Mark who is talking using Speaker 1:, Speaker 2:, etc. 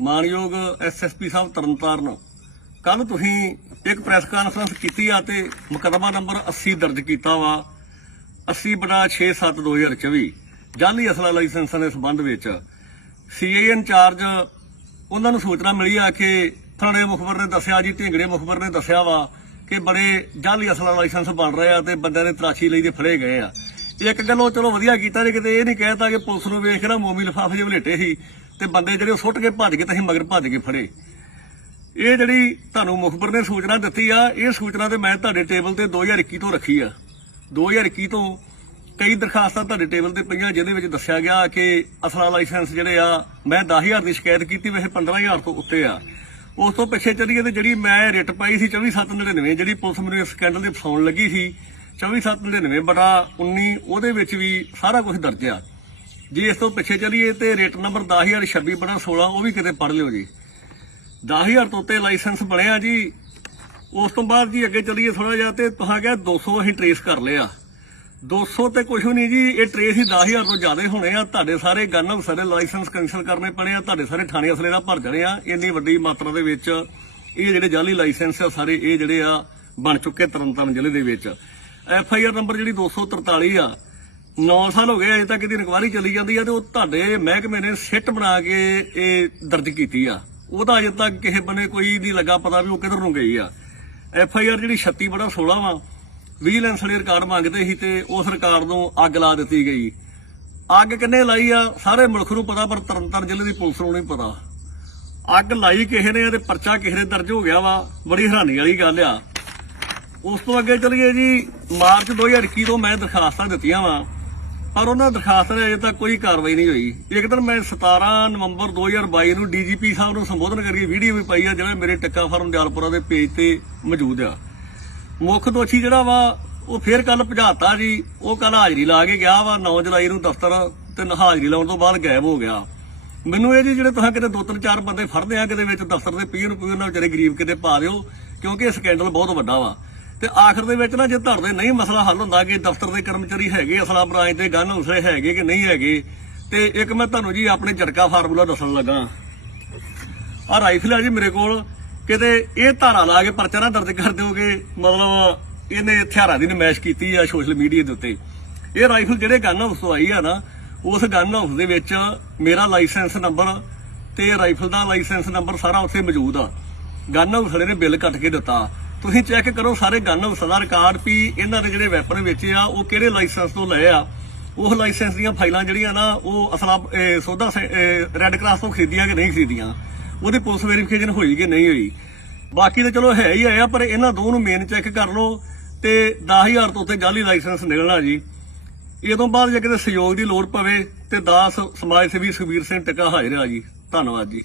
Speaker 1: ਮਾਨਯੋਗ ਐਸਐਸਪੀ ਸਾਹਿਬ ਤਰਨਤਾਰਨ ਕੱਲ ਤੁਸੀਂ ਇੱਕ ਪ੍ਰੈਸ ਕਾਨਫਰੰਸ ਕੀਤੀ ਆ ਤੇ ਮੁਕੱਦਮਾ ਨੰਬਰ 80 ਦਰਜ ਕੀਤਾ ਵਾ 80/67/2024 ਜਾਲੀ ਅਸਲਾ ਲਾਇਸੈਂਸਾਂ ਦੇ ਸੰਬੰਧ ਵਿੱਚ ਸੀਏ ਇੰਚਾਰਜ ਉਹਨਾਂ ਨੂੰ ਸੂਚਨਾ ਮਿਲੀ ਆ ਕਿ ਥਾਣੇ ਮੁਖਬਰ ਨੇ ਦੱਸਿਆ ਜੀ, ਢਿੰਗੜੇ ਮੁਖਬਰ ਨੇ ਦੱਸਿਆ ਵਾ ਕਿ ਬੜੇ ਜਾਲੀ ਅਸਲਾ ਲਾਇਸੈਂਸ ਬਣ ਰਹੇ ਆ ਤੇ ਬੰਦਿਆਂ ਦੇ ਤਰਾਸ਼ੀ ਲਈ ਦੇ ਫੜੇ ਗਏ ਆ। ਇੱਕ ਗੱਲੋਂ ਚਲੋ ਵਧੀਆ ਕੀਤਾ ਜੇ ਕਿਤੇ ਇਹ ਨਹੀਂ ਕਹਿਤਾ ਕਿ ਪੁਲਿਸ ਨੂੰ ਵੇਖ ਕੇ ਨਾ ਮੋਮੀ ਲਿਫਾਫੇ ਜਿਹੇ ਵਲੇਟੇ ਸੀ। ਤੇ ਬੰਦੇ ਜਿਹੜੇ ਉਹ ਸੁੱਟ ਕੇ ਭੱਜ ਗਏ ਤੇ ਅਸੀਂ ਮਗਰ ਭੱਜ ਕੇ ਫੜੇ। ਇਹ ਜਿਹੜੀ ਤੁਹਾਨੂੰ ਮੁਖਬਰ ਨੇ ਸੂਚਨਾ ਦਿੱਤੀ ਆ, ਇਹ ਸੂਚਨਾ ਤੇ ਮੈਂ ਤੁਹਾਡੇ ਟੇਬਲ ਤੇ 2021 ਤੋਂ ਰੱਖੀ ਆ। 2021 ਤੋਂ ਕਈ ਦਰਖਾਸਤਾਂ ਤੁਹਾਡੇ ਟੇਬਲ ਤੇ ਪਈਆਂ ਜਿਹਦੇ ਵਿੱਚ ਦੱਸਿਆ ਗਿਆ ਕਿ ਅਸਲਾ ਲਾਇਸੈਂਸ ਜਿਹੜੇ ਆ, ਮੈਂ 10000 ਦੀ ਸ਼ਿਕਾਇਤ ਕੀਤੀ, ਵੈਸੇ 15000 ਤੋਂ ਉੱਤੇ ਆ। ਉਸ ਤੋਂ ਪਿੱਛੇ ਚੱਲੀਏ ਤੇ ਜਿਹੜੀ ਮੈਂ ਰਿਟ ਪਾਈ ਸੀ 24799 ਜਿਹੜੀ ਪੁਲਿਸ ਮੈਨੂੰ ਇਸ ਸਕੈਂਡਲ ਦੇ ਫਸਾਉਣ ਲੱਗੀ ਸੀ 24799 ਬਟਾ 19 ਉਹਦੇ ਵਿੱਚ ਵੀ ਸਾਰਾ ਕੁਝ ਦਰਜ ਆ। ਜੀ, ਇਸ ਤੋਂ ਪਿੱਛੇ ਚਲੀਏ ਤੇ ਰੇਟ ਨੰਬਰ 10026 ਬੜਾ 16 ਉਹ ਵੀ ਕਿਤੇ ਪੜ ਲਿਓ ਜੀ। 10000 ਤੋਂ ਉੱਤੇ ਲਾਇਸੈਂਸ ਬਣਿਆ ਜੀ। ਉਸ ਤੋਂ ਬਾਅਦ ਜੀ ਅੱਗੇ ਚਲੀਏ ਥੋੜਾ ਜਿਹਾ ਤੇ ਤੁਹਾਂ ਕਿਹਾ 200 ਅਸੀਂ ਟਰੇਸ ਕਰ ਲਿਆ 200 ਤੇ ਕੁਝ ਵੀ ਨਹੀਂ ਜੀ, ਇਹ ਟਰੇਸ ਹੀ 10000 ਤੋਂ ਜ਼ਿਆਦਾ ਹੋਣੇ ਆ। ਤੁਹਾਡੇ ਸਾਰੇ ਗਨ ਸਾਰੇ ਲਾਇਸੈਂਸ ਕੈਂਸਲ ਕਰਨੇ ਪੈਣੇ ਆ, ਤੁਹਾਡੇ ਸਾਰੇ ਥਾਣੇ ਅਸਲੇ ਦਾ ਭਰ ਜਾਣੇ ਆ। ਇੰਨੀ ਵੱਡੀ ਮਾਤਰਾ ਦੇ ਵਿੱਚ ਇਹ ਜਿਹੜੇ ਜਾਲੀ ਲਾਇਸੈਂਸ ਆ, ਸਾਰੇ ਇਹ ਜਿਹੜੇ ਆ ਬਣ ਚੁੱਕੇ ਤਰਨਤਾਰਨ ਜ਼ਿਲ੍ਹੇ ਦੇ ਵਿੱਚ। ਐਫ ਆਈ ਆਰ ਨੰਬਰ ਜਿਹੜੀ 243 ਆ 9 ਸਾਲ ਹੋ ਗਏ, ਅਜੇ ਤੱਕ ਇਹਦੀ ਇਨਕੁਆਇਰੀ ਚੱਲੀ ਜਾਂਦੀ ਆ ਤੇ ਉਹ ਤੁਹਾਡੇ ਮਹਿਕਮੇ ਨੇ ਸਿੱਟ ਬਣਾ ਕੇ ਇਹ ਦਰਜ ਕੀਤੀ ਆ। ਉਹਦਾ ਅਜੇ ਤੱਕ ਕਿਸੇ ਬੰਨੇ ਕੋਈ ਨਹੀਂ ਲੱਗਾ ਪਤਾ ਵੀ ਉਹ ਕਿੱਧਰ ਨੂੰ ਗਈ ਆ। ਐਫ ਆਈ ਆਰ ਜਿਹੜੀ 36 ਬੜਾ 16 ਵਾ ਵਿਜੀਲੈਂਸ ਵਾਲੇ ਰਿਕਾਰਡ ਮੰਗਦੇ ਸੀ ਤੇ ਉਸ ਰਿਕਾਰਡ ਨੂੰ ਅੱਗ ਲਾ ਦਿੱਤੀ ਗਈ। ਅੱਗ ਕਿੰਨੇ ਲਾਈ ਆ, ਸਾਰੇ ਮੁਲਕ ਨੂੰ ਪਤਾ, ਪਰ ਤਰਨਤਾਰਨ ਜ਼ਿਲ੍ਹੇ ਦੀ ਪੁਲਿਸ ਨੂੰ ਨਹੀਂ ਪਤਾ। ਅੱਗ ਲਾਈ ਕਿਸੇ ਨੇ ਤੇ ਪਰਚਾ ਕਿਸੇ ਦੇ ਦਰਜ ਹੋ ਗਿਆ ਵਾ, ਬੜੀ ਹੈਰਾਨੀ ਵਾਲੀ ਗੱਲ ਆ। ਉਸ ਤੋਂ ਅੱਗੇ ਚਲੀਏ ਜੀ, ਮਾਰਚ 2021 ਤੋਂ ਮੈਂ ਦਰਖਾਸਤਾਂ ਦਿੱਤੀਆਂ ਵਾ। ਪਰ ਉਹਨਾਂ ਦਰਖਾਸਤ ਨੇ ਅਜੇ ਤੱਕ ਕੋਈ ਕਾਰਵਾਈ ਨਹੀਂ ਹੋਈ। ਇੱਕ ਦਿਨ ਮੈਂ 17 ਨਵੰਬਰ 2022 ਨੂੰ ਡੀਜੀਪੀ ਸਾਹਿਬ ਨੂੰ ਸੰਬੋਧਨ ਕਰਕੇ ਵੀਡੀਓ ਵੀ ਪਾਈ ਆ, ਜਿਹੜਾ ਮੇਰੇ ਟੱਕਾ ਫਾਰਮ ਦਿਆਲਪੁਰਾ ਦੇ ਪੇਜ ਤੇ ਮੌਜੂਦ ਆ। ਮੁੱਖ ਦੋਸ਼ੀ ਜਿਹੜਾ ਵਾ, ਉਹ ਫੇਰ ਕੱਲ ਭਜਾਤਾ ਜੀ। ਉਹ ਕੱਲ ਹਾਜ਼ਰੀ ਲਾ ਕੇ ਗਿਆ ਵਾ 9 ਜੁਲਾਈ ਨੂੰ ਦਫ਼ਤਰ ਤੇ ਹਾਜ਼ਰੀ ਲਾਉਣ ਤੋਂ ਬਾਅਦ ਗਾਇਬ ਹੋ ਗਿਆ। ਮੈਨੂੰ ਇਹ ਜੀ, ਜਿਹੜੇ ਤੁਸੀਂ ਕਿਤੇ ਦੋ ਤਿੰਨ ਚਾਰ ਬੰਦੇ ਫੜਦੇ ਆ ਕਿਤੇ ਵਿੱਚ, ਦਫ਼ਤਰ ਦੇ ਪੀਣ ਪੀਣ ਨਾਲ ਵਿਚਾਰੇ ਗਰੀਬ ਕਿਤੇ ਪਾ ਦਿਓ, ਕਿਉਂਕਿ ਇਹ ਸਕੈਂਡਲ ਬਹੁਤ ਵੱਡਾ ਵਾ। ਤੇ ਆਖਰ ਦੇ ਵਿੱਚ ਨਾ ਜੇ ਤੁਹਾਡੇ ਨਹੀਂ ਮਸਲਾ ਹੱਲ ਹੁੰਦਾ ਕਿ ਦਫ਼ਤਰ ਦੇ ਕਰਮਚਾਰੀ ਹੈਗੇ, ਅਸਲਾ ਬ੍ਰਾਂਚ ਦੇ ਗਨ ਹੌਸਲੇ ਹੈਗੇ ਕਿ ਨਹੀਂ ਹੈਗੇ, ਤੇ ਇੱਕ ਮੈਂ ਤੁਹਾਨੂੰ ਜੀ ਆਪਣੇ ਝਟਕਾ ਫਾਰਮੂਲਾ ਦੱਸਣ ਲੱਗਾ। ਆ ਰਾਈਫਲ ਆ ਜੀ ਮੇਰੇ ਕੋਲ, ਕਿਤੇ ਇਹ ਧਾਰਾ ਲਾ ਕੇ ਪਰਚਾ ਨਾ ਦਰਜ ਕਰ ਦਿਓਗੇ ਮਤਲਬ ਇਹਨੇ ਹਥਿਆਰਾਂ ਦੀ ਨਮਾਇਸ਼ ਕੀਤੀ ਆ ਸੋਸ਼ਲ ਮੀਡੀਆ ਦੇ ਉੱਤੇ। ਇਹ ਰਾਈਫਲ ਜਿਹੜੇ ਗਨ ਹਾਊਸ ਤੋਂ ਆਈ ਆ ਨਾ, ਉਸ ਗਨ ਹਾਊਸ ਦੇ ਵਿੱਚ ਮੇਰਾ ਲਾਇਸੈਂਸ ਨੰਬਰ ਤੇ ਰਾਈਫਲ ਦਾ ਲਾਇਸੈਂਸ ਨੰਬਰ ਸਾਰਾ ਉੱਥੇ ਮੌਜੂਦ ਆ। ਗਨ ਹਾਊਸ ਵਾਲੇ ਨੇ ਬਿੱਲ ਕੱਟ ਕੇ ਦਿੱਤਾ। ਤੁਸੀਂ ਚੈੱਕ ਕਰੋ ਸਾਰੇ ਗਨ ਹਾਊਸ ਦਾ ਰਿਕਾਰਡ ਵੀ ਇਹਨਾਂ ਦੇ ਜਿਹੜੇ ਵੈਪਨ ਵੇਚੇ ਆ, ਉਹ ਕਿਹੜੇ ਲਾਇਸੈਂਸ ਤੋਂ ਲਏ ਆ। ਉਹ ਲਾਇਸੈਂਸ ਦੀਆਂ ਫਾਈਲਾਂ ਜਿਹੜੀਆਂ ਨਾ, ਉਹ ਅਸਲਾ ਇਹ ਰੈੱਡ ਕਰਾਸ ਤੋਂ ਖਰੀਦੀਆਂ ਕਿ ਨਹੀਂ ਖਰੀਦੀਆਂ? ਉਹਦੀ ਪੁਲਿਸ ਵੈਰੀਫਿਕੇਸ਼ਨ ਹੋਈ ਕਿ ਨਹੀਂ ਹੋਈ? ਬਾਕੀ ਤਾਂ ਚਲੋ ਹੈ ਹੀ ਆ, ਪਰ ਇਹਨਾਂ ਦੋ ਨੂੰ ਮੇਨ ਚੈੱਕ ਕਰ ਲਓ ਤੇ 10000 ਤੋਂ ਉੱਤੇ ਜਾਲੀ ਲਾਇਸੈਂਸ ਨਿਕਲਣਾ ਜੀ। ਇਹ ਤੋਂ ਬਾਅਦ ਜੇ ਕਿਤੇ ਸਹਿਯੋਗ ਦੀ ਲੋੜ ਪਵੇ ਤੇ ਦਾਸ ਸਮਾਜ ਸੇਵੀ ਸੁਖਬੀਰ ਸਿੰਘ ਟੱਕਾ ਹਾਜ਼ਰ ਆ ਜੀ। ਧੰਨਵਾਦ ਜੀ।